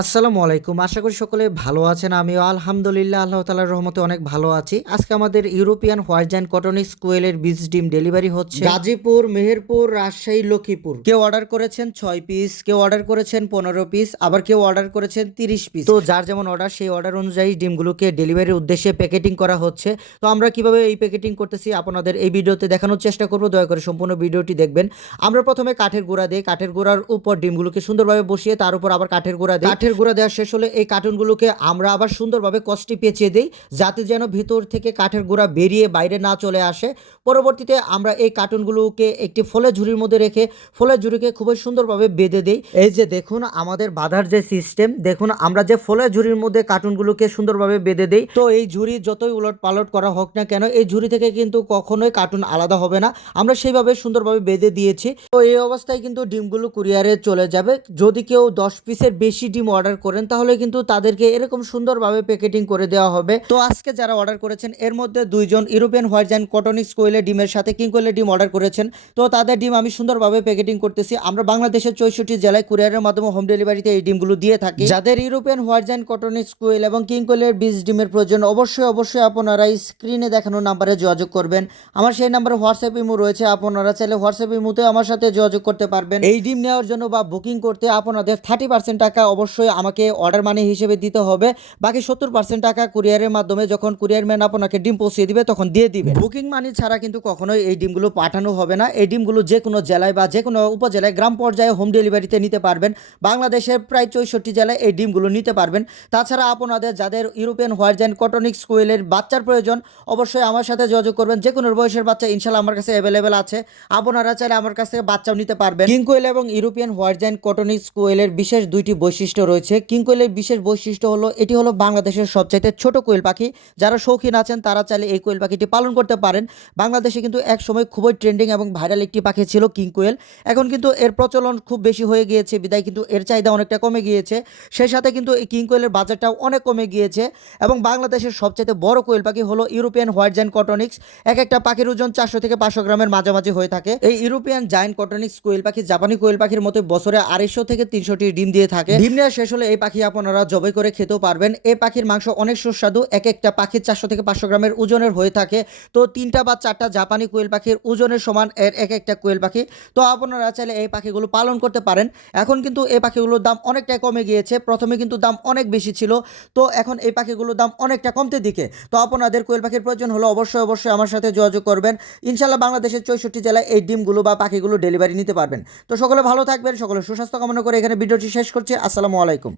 আসসালামু আলাইকুম। আশা করি সকলে ভালো আছেন। আমিও আলহামদুলিল্লাহ আল্লাহ তাআলার রহমতে অনেক ভালো আছি। আজকে আমাদের ইউরোপিয়ান হোয়াইট জায়ান্ট কটনিক্স কোয়েলের বীজ ডিম ডেলিভারি হচ্ছে গাজীপুর, মেহেরপুর, রাজশাহী, লক্ষ্মীপুর। কেউ অর্ডার করেছেন 6 পিস, কেউ অর্ডার করেছেন 15 পিস, আবার কেউ অর্ডার করেছেন 30 পিস। তো যার যেমন অর্ডার সেই অর্ডার অনুযায়ী ডিমগুলোকে ডেলিভারির উদ্দেশ্যে প্যাকেটিং করা হচ্ছে। তো আমরা কিভাবে এই প্যাকেটিং করতেছি আপনাদের এই ভিডিওতে দেখানোর চেষ্টা করব। দয়া করে সম্পূর্ণ ভিডিওটি দেখবেন। আমরা প্রথমে কাঠের গুঁড়া দিই, কাঠের গুঁড়ার উপর ডিমগুলোকে সুন্দরভাবে বসিয়ে তার উপর আবার কাঠের গুঁড়া দিই। কাঠের গুঁড়া দেওয়া শেষ হলে এই কার্টুনগুলোকে আমরা আবার সুন্দরভাবে কষ্টি পেঁচিয়ে দিই, যাতে যেন ভিতর থেকে কাঠের গুঁড়া বেরিয়ে বাইরে না চলে আসে। পরবর্তীতে আমরা এই কার্টুনগুলোকে একটি ফলের ঝুড়ির মধ্যে রেখে ফলের ঝুড়িকে খুবই সুন্দরভাবে বেঁধে দিই। এই যে দেখুন আমাদের বাঁধার যে সিস্টেম, দেখুন আমরা যে ফলের ঝুড়ির মধ্যে কার্টুনগুলোকে সুন্দরভাবে বেঁধে দিই। তো এই ঝুড়ি যতই উলট পালট করা হোক না কেন, এই ঝুড়ি থেকে কিন্তু কখনোই কার্টুন আলাদা হবে না। আমরা সেইভাবে সুন্দরভাবে বেঁধে দিয়েছি। তো এই অবস্থায় কিন্তু ডিমগুলো কুরিয়ারে চলে যাবে। যদি কেউ 10 পিসের বেশি ডিম অর্ডার করেন তাহলে কিন্তু তাদেরকে এরকম সুন্দরভাবে প্যাকেটিং করে দেওয়া হবে। তো আজকে যারা অর্ডার করেছেন এর মধ্যে 2 জন ইউরোপিয়ান হোয়াইট জায়ান্ট কটনিক্স কোয়েলের ডিমের সাথে কিং কোয়েলের ডিম অর্ডার করেছেন। তো তাদের ডিম আমি সুন্দরভাবে প্যাকেটিং করতেছি। আমরা বাংলাদেশের 64 জেলায় কুরিয়ারের মাধ্যমে হোম ডেলিভারিতে এই ডিমগুলো দিয়ে থাকি। যাদের ইউরোপিয়ান হোয়াইট জায়ান্ট কটনিক্স কোয়েল এবং কিং কোয়েলের বীজ ডিমের প্রয়োজন অবশ্যই আপনারা স্ক্রিনে দেখানো নাম্বারে যোগাযোগ করবেন। আমার সেই নাম্বারে হোয়াটসঅ্যাপ ইমো রয়েছে, আপনারা চাইলে হোয়াটসঅ্যাপ ইমোতে আমার সাথে যোগাযোগ করতে পারবেন। এই ডিম নেওয়ার জন্য বা বুকিং করতে আপনাদের 30% টাকা অবশ্যই আমাকে অর্ডার মানি হিসেবে দিতে হবে। বাকি 70% টাকা কুরিয়ারের মাধ্যমে যখন কুরিয়ার ম্যান আপনাকে ডিম পৌঁছে দিবে তখন দিয়ে দিবে। বুকিং মানি ছাড়া কিন্তু কখনোই এই ডিমগুলো পাঠানো হবে না। এই ডিমগুলো যে কোনো জেলায় বা যে কোনো উপজেলায় গ্রাম পর্যায়ে হোম ডেলিভারিতে নিতে পারবেন। বাংলাদেশের প্রায় 64 জেলায় এই ডিমগুলো নিতে পারবেন। তাছাড়া আপনাদের যাদের ইউরোপিয়ান হোয়াইট জায়ান্ট কটনিক্স কোয়েলের বাচ্চার প্রয়োজন অবশ্যই আমার সাথে যোগাযোগ করবেন। যে কোনো বয়সের বাচ্চা ইনশাল্লাহ আমার কাছে অ্যাভেলেবেল আছে। আপনারা চাইলে আমার কাছে বাচ্চাও নিতে পারবেন। কিং কোয়েল এবং ইউরোপিয়ান হোয়াইট জায়ান্ট কটনিক্স কোয়েলের বিশেষ দুইটি বৈশিষ্ট্য রয়েছে। কিং কোয়েলের বিশেষ বৈশিষ্ট্য হলো এটি হলো বাংলাদেশের সবচাইতে ছোট কোয়েল পাখি। যারা শৌখিন আছেন তারা চাইলে এই কোয়েল পাখিটি পালন করতে পারেন। বাংলাদেশে কিন্তু এক সময় খুবই ট্রেন্ডিং এবং ভাইরাল একটি পাখি ছিল কিং কোয়েল। এখন কিন্তু এর প্রচলন খুব বেশি হয়ে গিয়েছে বিদায় কিন্তু এর চাহিদা অনেকটা কমে গিয়েছে। সেই সাথে কিন্তু এই কিং কোয়েলের বাজারটাও অনেক কমে গিয়েছে এবং বাংলাদেশের সবচাইতে বড় কোয়েল পাখি হলো ইউরোপিয়ান হোয়াইট জায়ান্ট কটনিক্স। এক একটা পাখির ওজন 400 থেকে 500 গ্রামের মাঝামাঝি হয়ে থাকে। এই ইউরোপিয়ান জায়ান্ট কটনিক্স কোয়েল পাখি জাপানি কোয়েল পাখির মতো বছরে 250 থেকে 300টি ডিম দিয়ে থাকে। ডিম নেওয়া শেষ হলে এই পাখি আপনারা জবাই করে খেতেও পারবেন। এই পাখির মাংস অনেক সুস্বাদু। এক একটা পাখির 400 থেকে 500 গ্রামের ওজনের হয়ে থাকে। তো 3টা বা 4টা জাপানি কোয়েল পাখির ওজনের সমান এর এক একটা কোয়েল পাখি। তো আপনারা চাইলে এই পাখিগুলো পালন করতে পারেন। এখন কিন্তু এই পাখিগুলোর দাম অনেকটাই কমে গিয়েছে। প্রথমে কিন্তু দাম অনেক বেশি ছিল, তো এখন এই পাখিগুলোর দাম অনেকটা কমতে দিকে। তো আপনাদের কোয়েল পাখির প্রয়োজন হলো অবশ্যই আমার সাথে যোগাযোগ করবেন। ইনশাল্লাহ বাংলাদেশের 64 জেলায় এই ডিমগুলো বা পাখিগুলো ডেলিভারি নিতে পারবেন। তো সকলে ভালো থাকবেন, সকলে সুস্বাস্থ্য কামনা করে এখানে ভিডিওটি শেষ করছি। আসসালামু আলাইকুম।